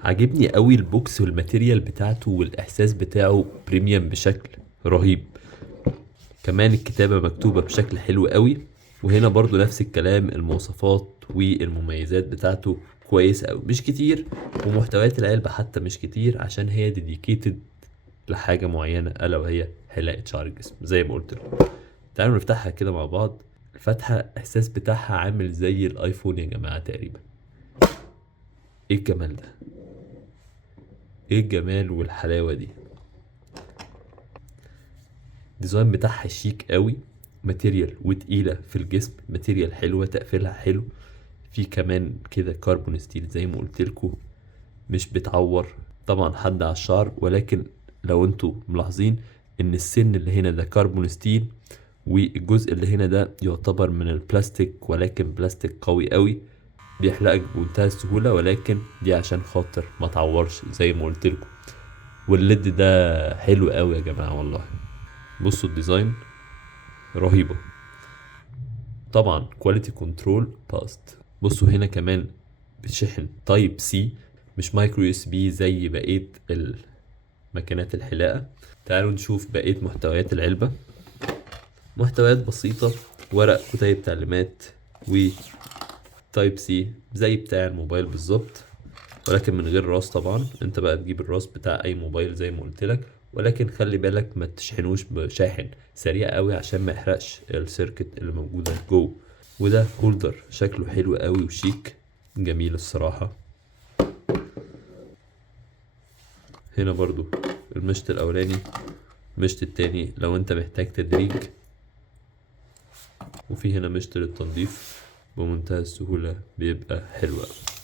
عاجبني قوي البوكس والماتيريال بتاعته والاحساس بتاعه بريميوم بشكل رهيب. كمان الكتابة مكتوبة بشكل حلو قوي. وهنا برضو نفس الكلام، المواصفات والمميزات بتاعته كويسة قوي، مش كتير. ومحتويات العلبة حتى مش كتير، عشان هي ديديكيتد لحاجة معينة، ألا وهي حلاقة شعر الجسم زي ما قلت لكم. تعالوا نفتحها كده مع بعض. الفتحة احساس بتاعها عامل زي الايفون يا جماعة تقريبا. ايه الجمال ده، ايه الجمال والحلاوة دي. الديزاين بتاعها شيك قوي. ماتيريال وتقيلة في الجسم، ماتيريال حلوة، تقفيلها حلو. في كمان كده كربون ستيل زي ما قلت لكم، مش بتعور طبعا حد على الشعر. ولكن لو انتوا ملاحظين ان السن اللي هنا ده كربون ستيل، والجزء اللي هنا ده يعتبر من البلاستيك، ولكن بلاستيك قوي قوي بيحرقك بمنتهى السهولة. ولكن دي عشان خاطر ما تعورش زي ما قلت لكم. والليد ده حلو قوي يا جماعة والله. بصوا الديزاين رهيبة. طبعا كواليتي كنترول باست. بصوا هنا كمان بتشحن تايب سي، مش مايكرو اس بي زي بقية ماكينات الحلاقة. تعالوا نشوف بقية محتويات العلبة. محتويات بسيطة، ورق كتيب تعليمات، و تايب سي زي بتاع الموبايل بالظبط، ولكن من غير راس. طبعا انت بقى تجيب الراس بتاع اي موبايل زي ما قلت لك، ولكن خلي بالك ما تشحنوش بشاحن سريع قوي عشان ما يحرقش السيركت اللي موجوده جوه. وده هولدر شكله حلو قوي وشيك، جميل الصراحه. هنا برضو المشط الاولاني، المشط التاني لو انت محتاج تدريج، وفي هنا مشط للتنظيف بمنتهى السهوله، بيبقى حلو قوي.